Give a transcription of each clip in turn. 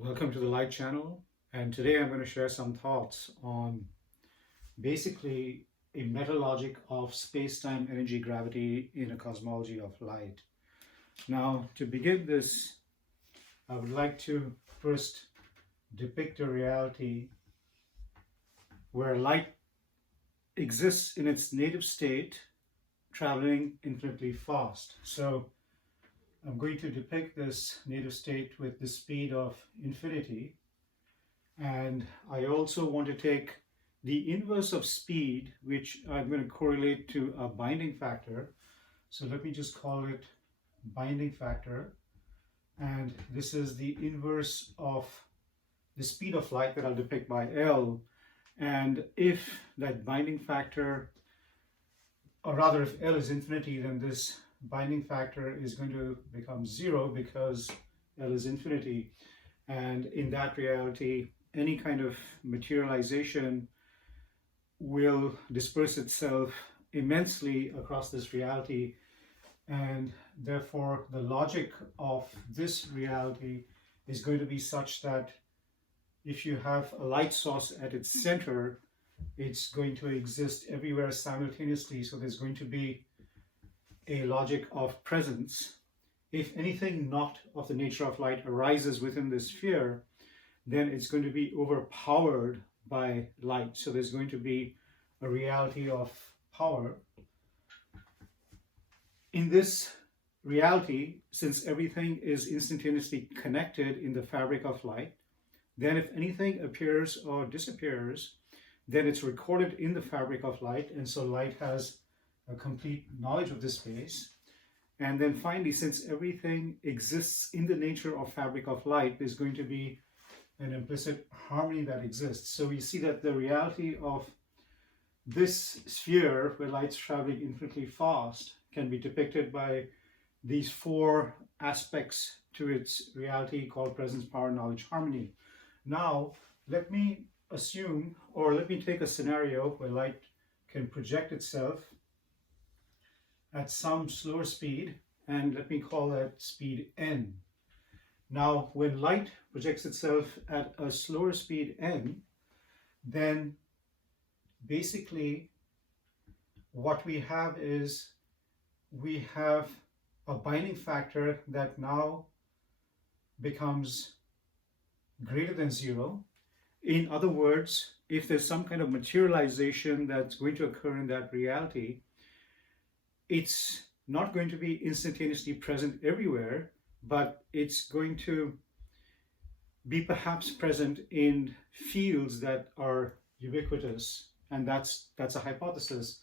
Welcome to the Light Channel, and today I'm going to share some thoughts on basically a meta-logic of space-time energy gravity in a cosmology of light. Now, to begin this, I would like to first depict a reality where light exists in its native state, traveling infinitely fast. So I'm going to depict this native state with the speed of infinity. And I also want to take the inverse of speed, which I'm going to correlate to a binding factor. So let me just call it binding factor. And this is the inverse of the speed of light that I'll depict by L. And if that binding factor, or rather if L is infinity, then this binding factor is going to become 0 because L is infinity. And in that reality, any kind of materialization will disperse itself immensely across this reality, and therefore the logic of this reality is going to be such that if you have a light source at its center, it's going to exist everywhere simultaneously. So there's going to be a logic of presence. If anything not of the nature of light arises within this sphere, then it's going to be overpowered by light. So there's going to be a reality of power. In this reality, since everything is instantaneously connected in the fabric of light, then if anything appears or disappears, then it's recorded in the fabric of light, and so light has a complete knowledge of this space. And then finally, since everything exists in the nature of fabric of light, there's going to be an implicit harmony that exists. So we see that the reality of this sphere, where light's traveling infinitely fast, can be depicted by these four aspects to its reality called presence, power, knowledge, harmony. Now, let me assume, or let me take a scenario where light can project itself at some slower speed, and let me call that speed n. Now, when light projects itself at a slower speed n, then basically what we have is we have a binding factor that now becomes greater than 0. In other words, if there's some kind of materialization that's going to occur in that reality, it's not going to be instantaneously present everywhere, but it's going to be perhaps present in fields that are ubiquitous, and that's a hypothesis.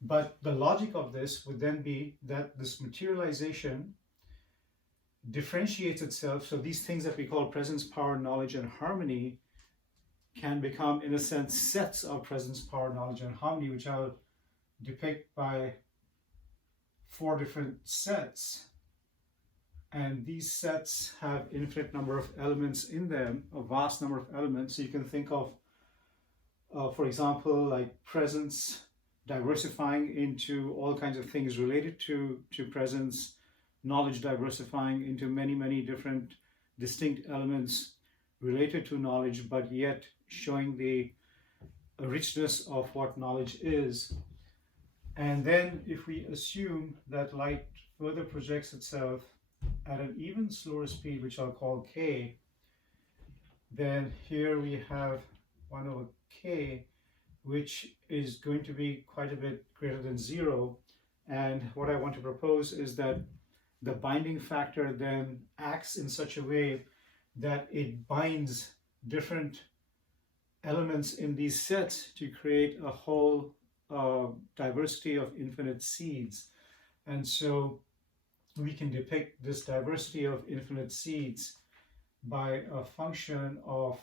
But the logic of this would then be that this materialization differentiates itself, so these things that we call presence, power, knowledge, and harmony can become, in a sense, sets of presence, power, knowledge, and harmony, which I'll depict by 4 different sets. And these sets have infinite number of elements in them, a vast number of elements. So you can think of, for example, like presence diversifying into all kinds of things related to presence, knowledge diversifying into many, many different distinct elements related to knowledge, but yet showing the richness of what knowledge is. And then if we assume that light further projects itself at an even slower speed, which I'll call k, then here we have 1 over k, which is going to be quite a bit greater than 0. And what I want to propose is that the binding factor then acts in such a way that it binds different elements in these sets to create a whole diversity of infinite seeds. And so we can depict this diversity of infinite seeds by a function of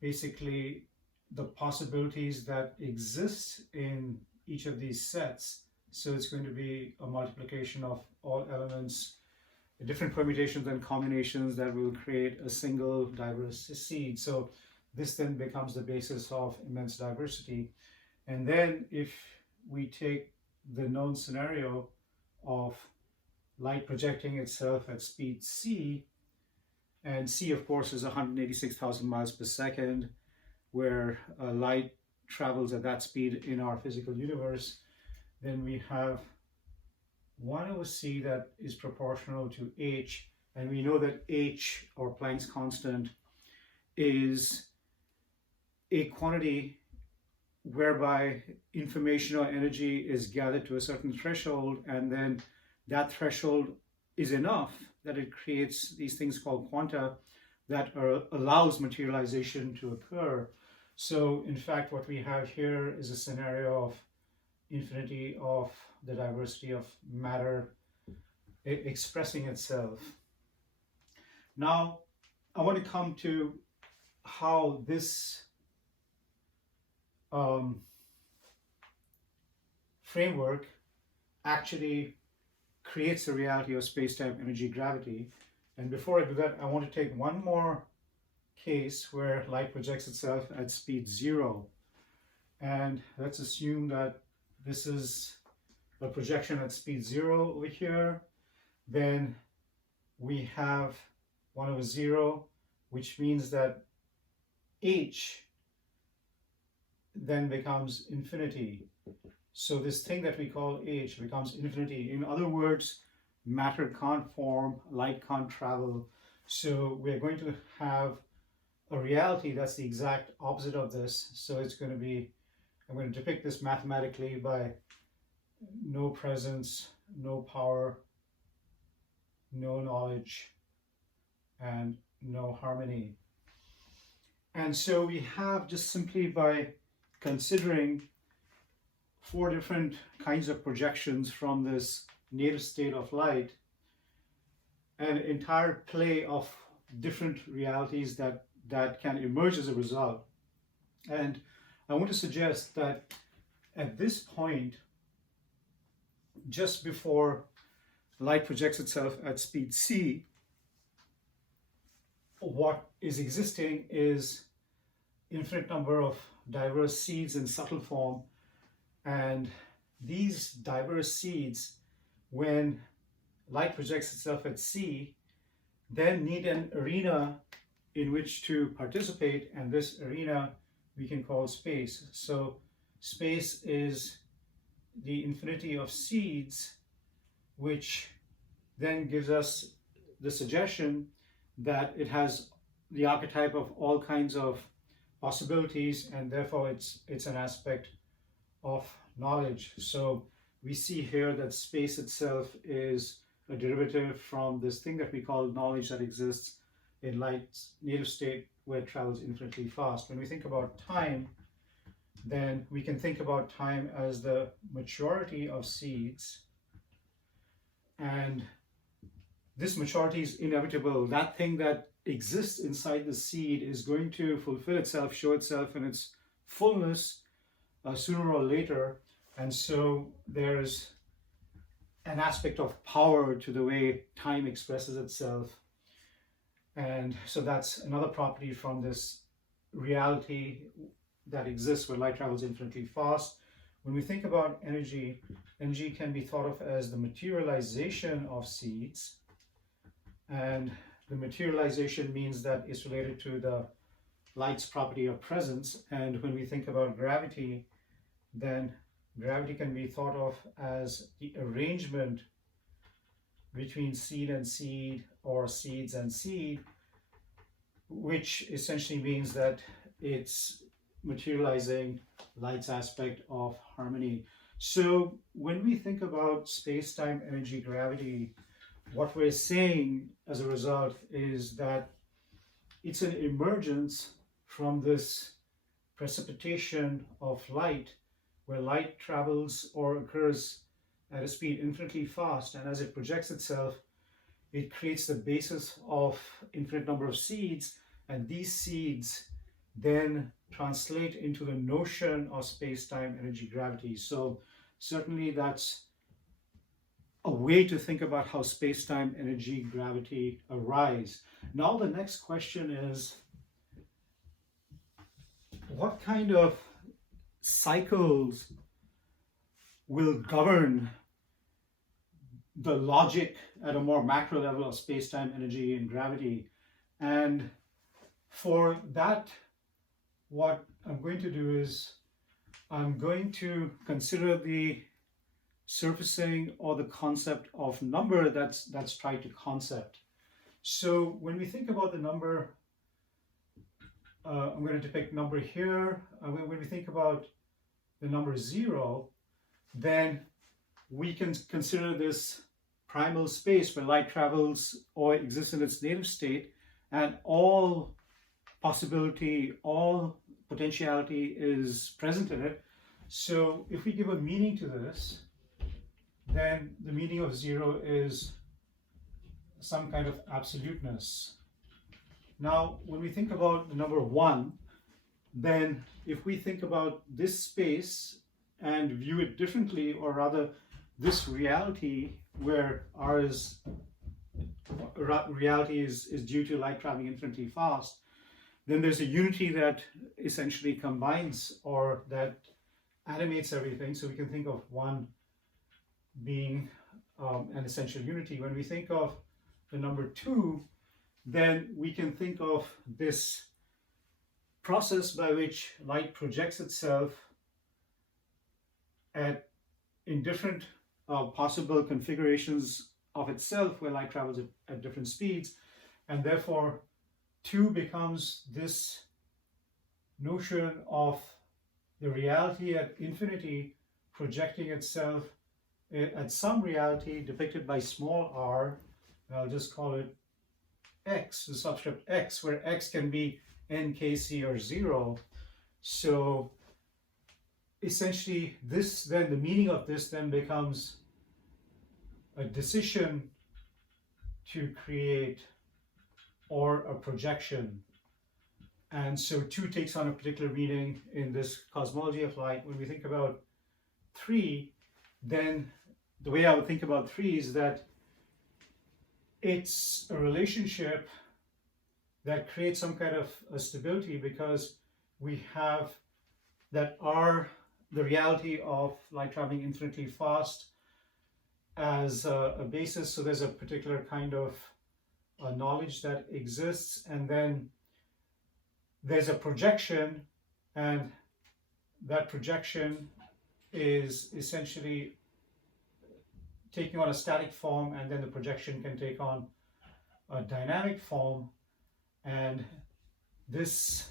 basically the possibilities that exist in each of these sets. So it's going to be a multiplication of all elements, different permutations and combinations that will create a single diverse seed. So this then becomes the basis of immense diversity. And then if we take the known scenario of light projecting itself at speed c, And c, of course, is 186,000 miles per second, where light travels at that speed in our physical universe. Then we have 1 over c that is proportional to h, and we know that h, or Planck's constant, is a quantity whereby information or energy is gathered to a certain threshold, and then that threshold is enough that it creates these things called quanta that allows materialization to occur. So in fact, what we have here is a scenario of infinity of the diversity of matter expressing itself. Now, I want to come to how this framework actually creates the reality of space-time energy gravity. And before I do that, I want to take one more case where light projects itself at speed 0. And let's assume that this is a projection at speed 0 over here. Then we have 1 over 0, which means that h then becomes infinity. So this thing that we call h becomes infinity. In other words, matter can't form, light can't travel. So we're going to have a reality that's the exact opposite of this. So it's going to be, I'm going to depict this mathematically by no presence, no power, no knowledge, and no harmony. And so we have, just simply by considering 4 different kinds of projections from this native state of light, an entire play of different realities that can emerge as a result. And I want to suggest that at this point, just before light projects itself at speed c, what is existing is infinite number of diverse seeds in subtle form. And these diverse seeds, when light projects itself at c, then need an arena in which to participate, and this arena we can call space. So space is the infinity of seeds, which then gives us the suggestion that it has the archetype of all kinds of possibilities, and therefore it's an aspect of knowledge. So we see here that space itself is a derivative from this thing that we call knowledge that exists in light's native state where it travels infinitely fast. When we think about time, then we can think about time as the maturity of seeds, and this maturity is inevitable. That thing that exists inside the seed is going to fulfill itself, show itself in its fullness sooner or later. And so there's an aspect of power to the way time expresses itself. And so that's another property from this reality that exists where light travels infinitely fast. When we think about energy, energy can be thought of as the materialization of seeds. And the materialization means that it's related to the light's property of presence. And when we think about gravity, then gravity can be thought of as the arrangement between seed and seed, or seeds and seed, which essentially means that it's materializing light's aspect of harmony. So when we think about space-time energy gravity, what we're saying as a result is that it's an emergence from this precipitation of light, where light travels or occurs at a speed infinitely fast, and as it projects itself, it creates the basis of infinite number of seeds, and these seeds then translate into the notion of space-time energy gravity. So certainly that's a way to think about how space-time energy gravity arise. Now the next question is, what kind of cycles will govern the logic at a more macro level of space-time energy and gravity? And for that, what I'm going to do is I'm going to consider the surfacing or the concept of number that's tried to concept. So when we think about the number, I'm going to depict number here. When we think about the number 0, then we can consider this primal space where light travels or exists in its native state, and all possibility, all potentiality is present in it. So if we give a meaning to this, then the meaning of 0 is some kind of absoluteness. Now, when we think about the number 1, then if we think about this space and view it differently, or rather this reality where reality is due to light traveling infinitely fast, then there's a unity that essentially combines or that animates everything. So we can think of 1 being an essential unity. When we think of the number 2, then we can think of this process by which light projects itself in different possible configurations of itself, where light travels at different speeds, and therefore 2 becomes this notion of the reality at infinity projecting itself at some reality depicted by small r, and I'll just call it x, the subscript x, where x can be n, k, c, or 0. So essentially this, then the meaning of this then becomes a decision to create or a projection. And so 2 takes on a particular meaning in this cosmology of light. When we think about 3, then the way I would think about 3 is that it's a relationship that creates some kind of a stability, because we have that R, the reality of light traveling infinitely fast, as a basis. So there's a particular kind of knowledge that exists, and then there's a projection, and that projection is essentially taking on a static form, and then the projection can take on a dynamic form. And this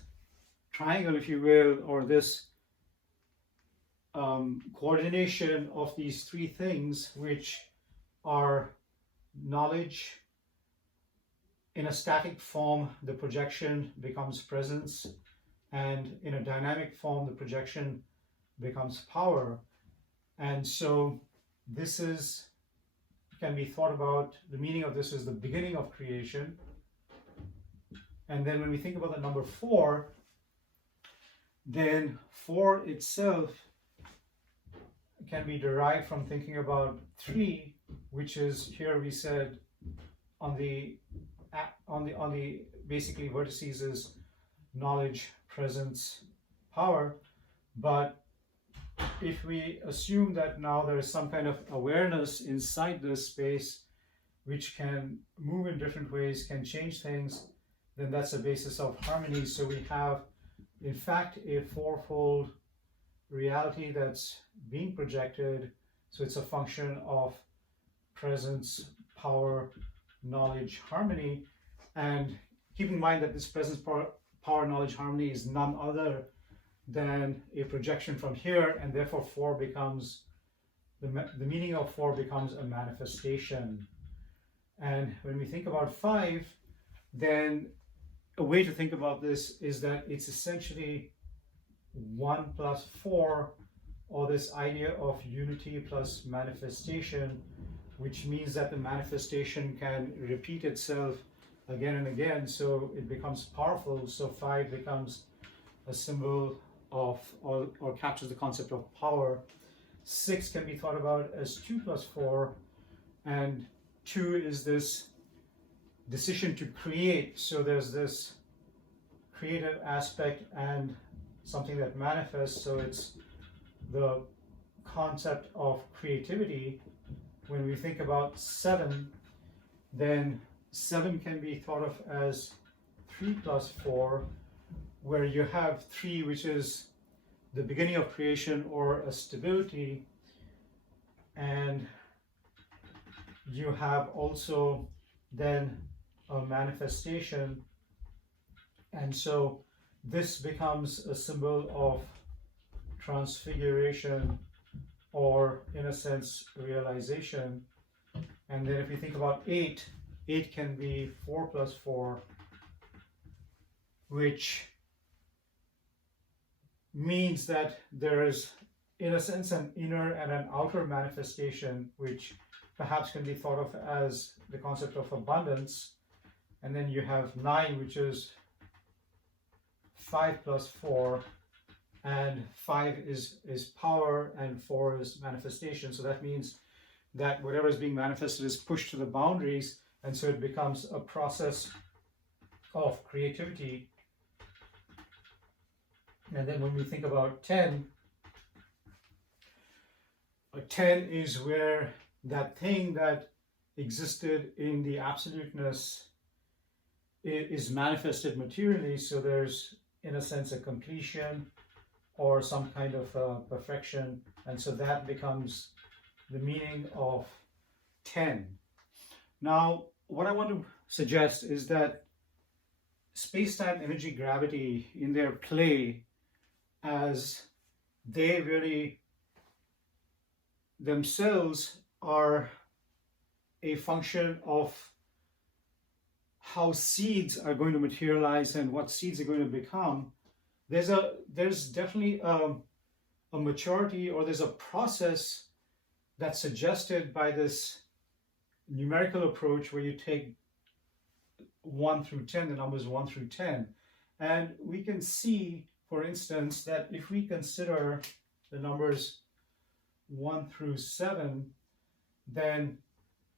triangle, if you will, or this coordination of these 3 things, which are knowledge in a static form, the projection becomes presence, and in a dynamic form, the projection becomes power. And so this can be thought about, the meaning of this is the beginning of creation. And then when we think about the number 4, then 4 itself can be derived from thinking about 3, which is, here we said on the basically vertices is knowledge, presence, power. But if we assume that now there is some kind of awareness inside this space which can move in different ways, can change things, then that's a basis of harmony. So we have, in fact, a 4-fold reality that's being projected. So it's a function of presence, power, knowledge, harmony. And keep in mind that this presence, power, knowledge, harmony is none other than a projection from here, and therefore 4 becomes, the meaning of 4 becomes a manifestation. And when we think about 5, then a way to think about this is that it's essentially 1 plus 4, or this idea of unity plus manifestation, which means that the manifestation can repeat itself again and again, so it becomes powerful. So 5 becomes a symbol of, or captures the concept of power. 6 can be thought about as 2 plus 4, and 2 is this decision to create. So there's this creative aspect and something that manifests. So it's the concept of creativity. When we think about 7, then 7 can be thought of as 3 plus 4, where you have 3, which is the beginning of creation or a stability, and you have also then a manifestation, and so this becomes a symbol of transfiguration, or in a sense realization. And then if you think about 8, 8 can be 4 plus 4, which means that there is, in a sense, an inner and an outer manifestation, which perhaps can be thought of as the concept of abundance. And then you have 9, which is 5 plus 4, and 5 is power and 4 is manifestation. So that means that whatever is being manifested is pushed to the boundaries, and so it becomes a process of creativity. And then when we think about 10, 10 is where that thing that existed in the absoluteness is manifested materially. So there's, in a sense, a completion or some kind of perfection. And so that becomes the meaning of 10. Now, what I want to suggest is that space-time energy gravity in their play, as they really themselves are a function of how seeds are going to materialize and what seeds are going to become, there's definitely a maturity, or there's a process that's suggested by this numerical approach where you take 1 through 10, the numbers 1 through 10. And we can see, for instance, that if we consider the numbers 1 through 7, then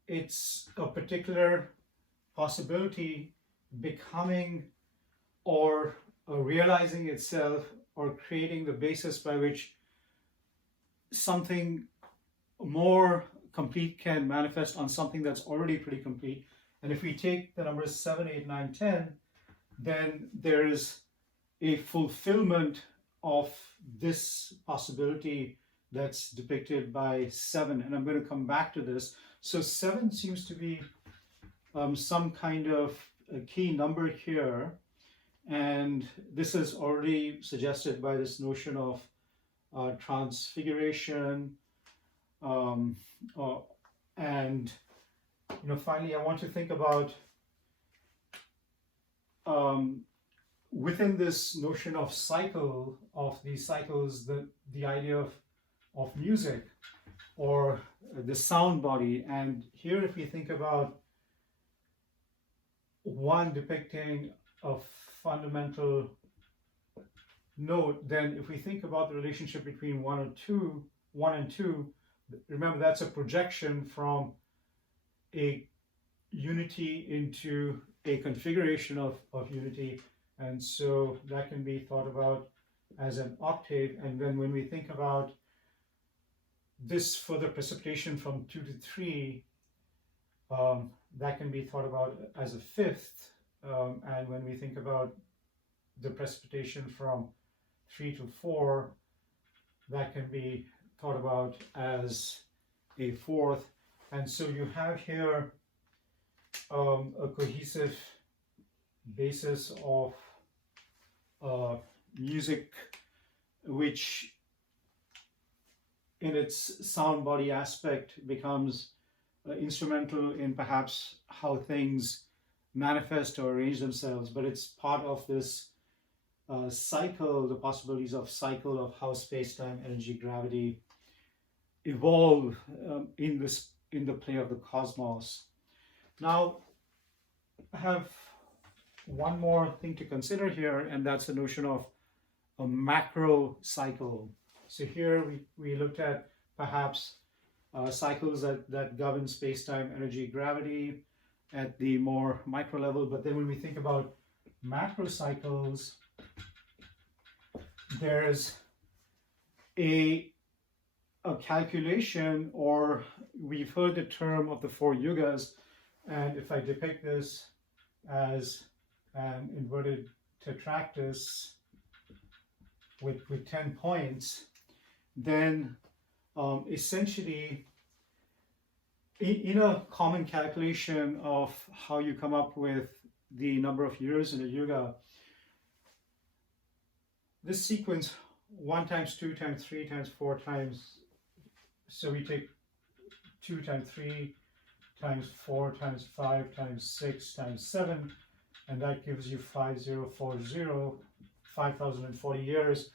it's a particular possibility becoming or realizing itself, or creating the basis by which something more complete can manifest on something that's already pretty complete. And if we take the numbers 7, 8, 9, 10, then there is a fulfillment of this possibility that's depicted by 7. And I'm going to come back to this. So 7 seems to be some kind of a key number here. And this is already suggested by this notion of transfiguration. And finally, I want to think about within this notion of cycle, of these cycles, the idea of music, or the sound body. And here, if we think about 1 depicting a fundamental note, then if we think about the relationship between 1 and 2, remember that's a projection from a unity into a configuration of unity, and so that can be thought about as an octave. And then when we think about this further precipitation from 2 to 3, that can be thought about as a fifth. And when we think about the precipitation from 3 to 4, that can be thought about as a fourth. And so you have here a cohesive basis of music, which in its sound body aspect becomes instrumental in perhaps how things manifest or arrange themselves, but it's part of this cycle, the possibilities of cycle of how space-time, energy, gravity evolve in the play of the cosmos. Now, I have one more thing to consider here, and that's the notion of a macrocycle. So here we looked at perhaps cycles that govern space-time, energy, gravity at the more micro level. But then when we think about macrocycles, there's a calculation, or we've heard the term of the 4 yugas. And if I depict this as an inverted tetractys with 10 points, then essentially in a common calculation of how you come up with the number of years in a yuga, this sequence 1 times 2 times 3 times 4 times, so we take 2 times 3 times 4 times 5 times 6 times 7, and that gives you 5040, 5040 years.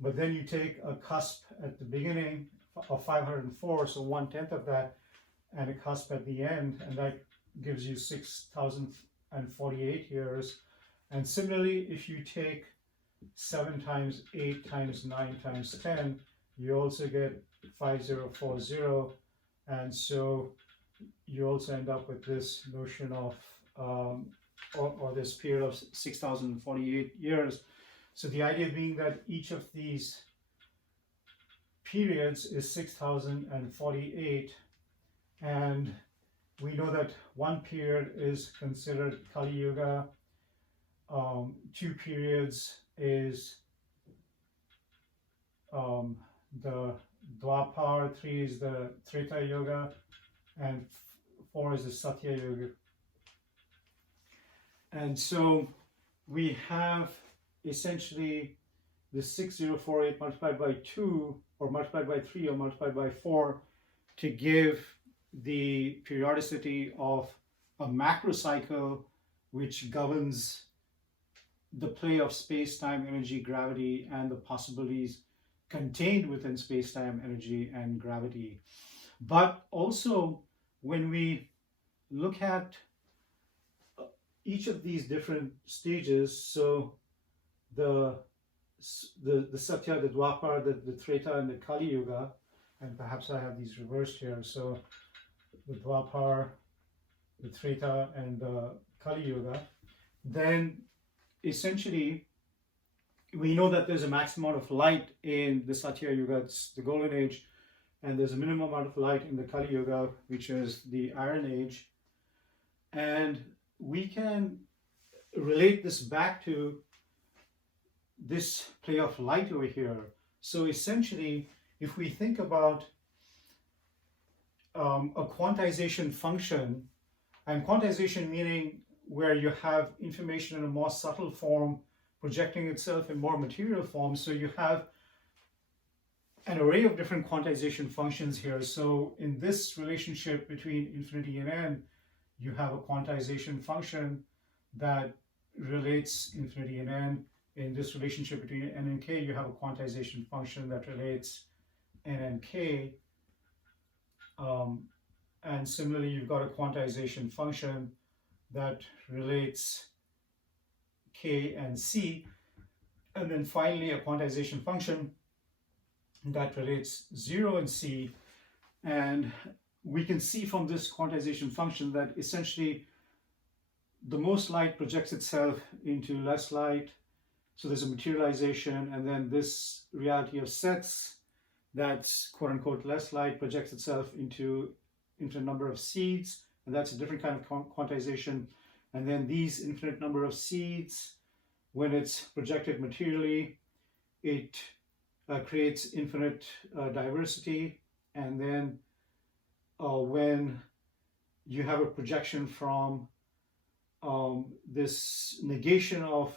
But then you take a cusp at the beginning of 504, so 1/10 of that, and a cusp at the end, and that gives you 6048 years. And similarly, if you take 7 times 8 times 9 times 10, you also get 5040, and so you also end up with this notion of or this period of 6048 years. So the idea being that each of these periods is 6048, and we know that one period is considered Kali Yuga, 2 periods is the Dwapar, 3 is the Treta Yuga, and 4 is the Satya Yuga. And so we have essentially the 6048 multiplied by 2 or multiplied by 3 or multiplied by 4 to give the periodicity of a macrocycle which governs the play of space-time, energy, gravity, and the possibilities contained within space-time, energy, and gravity. But also, when we look at each of these different stages, so the Satya, the Dwapar, the Treta, and the Kali Yuga, and perhaps I have these reversed here. So the Dwapar, the Treta, and the Kali Yuga. Then essentially, we know that there's a maximum amount of light in the Satya Yuga, it's the Golden Age, and there's a minimum amount of light in the Kali Yuga, which is the Iron Age. And we can relate this back to this play of light over here. So essentially, if we think about a quantization function, and quantization meaning where you have information in a more subtle form projecting itself in more material form, so you have an array of different quantization functions here. So in this relationship between infinity and n, you have a quantization function that relates infinity and n. In this relationship between n and k, you have a quantization function that relates n and k. And similarly, you've got a quantization function that relates k and c. And then finally, a quantization function that relates 0 and c. And we can see from this quantization function that essentially the most light projects itself into less light. So there's a materialization, and then this reality of sets, that's quote unquote less light, projects itself into a number of seeds, and that's a different kind of quantization. And then these infinite number of seeds, when it's projected materially, it creates infinite diversity. And then when you have a projection from this negation of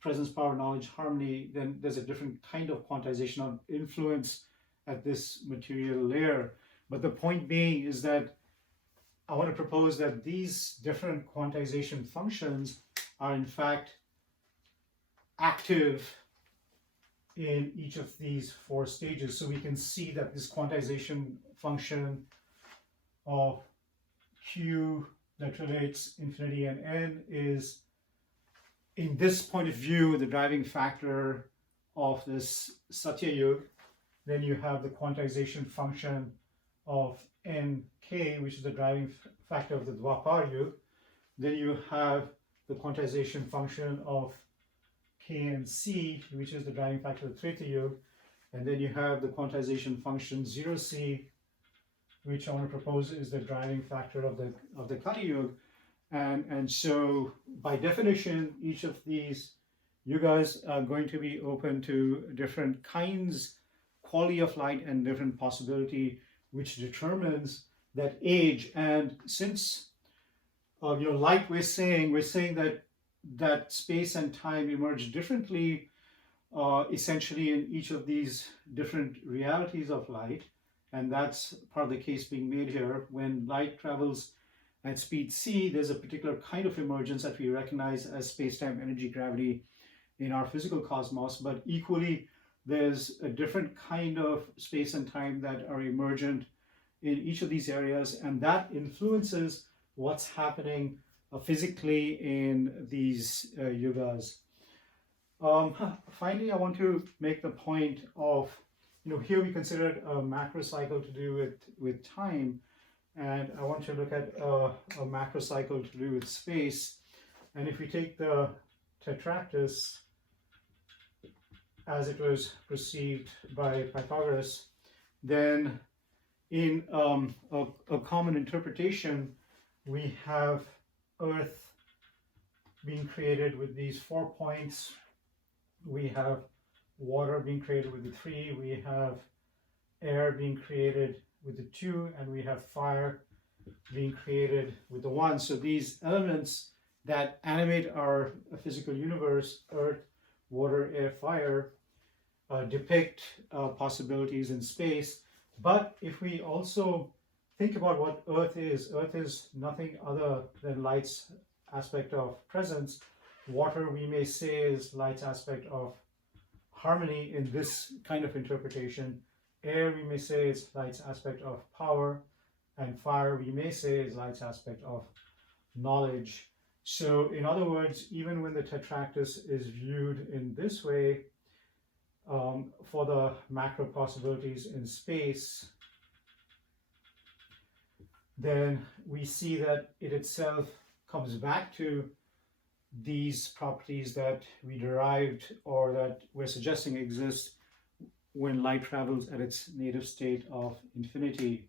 presence, power, knowledge, harmony, then there's a different kind of quantization of influence at this material layer. But the point being is that I want to propose that these different quantization functions are in fact active in each of these 4 stages. So we can see that this quantization function of Q that relates infinity and n is, in this point of view, the driving factor of this Satya Yuga. Then you have the quantization function of nk, which is the driving factor of the Dwapar Yuga. Then you have the quantization function of k and c, which is the driving factor of the Treta Yuga. And then you have the quantization function 0c, which I want to propose is the driving factor of the Kali Yuga. And so by definition, each of these yugas are going to be open to different kinds, quality of light, and different possibility, which determines that age. And since light, we're saying that space and time emerge differently, essentially in each of these different realities of light, and that's part of the case being made here. When light travels at speed c, there's a particular kind of emergence that we recognize as space-time energy gravity in our physical cosmos, but equally there's a different kind of space and time that are emergent in each of these areas, and that influences what's happening physically in these yugas. Finally, I want to make the point of, here we considered a macrocycle to do with time, and I want to look at a macrocycle to do with space. And if we take the tetractys as it was perceived by Pythagoras, then in a common interpretation, we have Earth being created with these 4 points. We have water being created with the 3. We have air being created with the 2, and we have fire being created with the 1. So these elements that animate our physical universe, earth, water, air, fire, depict possibilities in space. But if we also think about what earth is nothing other than light's aspect of presence. Water, we may say, is light's aspect of harmony in this kind of interpretation. Air, we may say, is light's aspect of power, and fire, we may say, is light's aspect of knowledge. So in other words, even when the tetractys is viewed in this way, for the macro possibilities in space, then we see that it itself comes back to these properties that we derived, or that we're suggesting exist when light travels at its native state of infinity.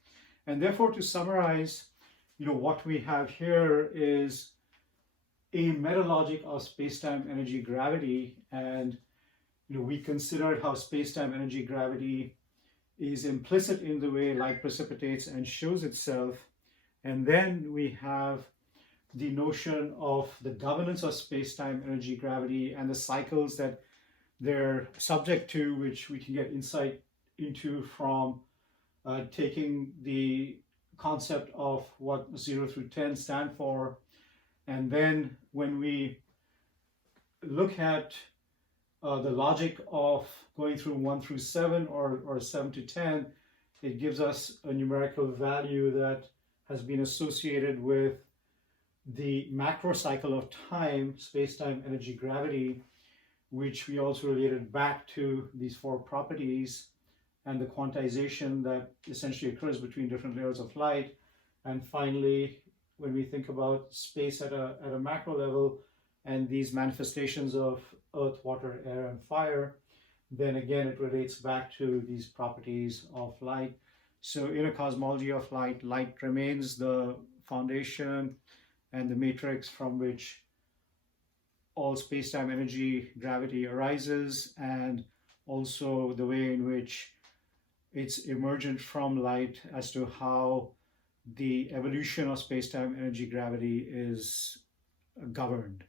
And therefore, to summarize, what we have here is a meta-logic of space-time energy gravity, and we considered how space-time energy gravity is implicit in the way light precipitates and shows itself. And then we have the notion of the governance of space-time energy gravity and the cycles that they're subject to, which we can get insight into from taking the concept of what 0 through 10 stand for. And then when we look at the logic of going through 1 through 7 or 7 to 10, it gives us a numerical value that has been associated with the macrocycle of time, space-time energy gravity, which we also related back to these 4 properties and the quantization that essentially occurs between different layers of light. And finally, when we think about space at a macro level and these manifestations of earth, water, air, and fire, then again it relates back to these properties of light. So in a cosmology of light, light remains the foundation and the matrix from which all space-time energy gravity arises, and also the way in which it's emergent from light as to how the evolution of space-time energy gravity is governed.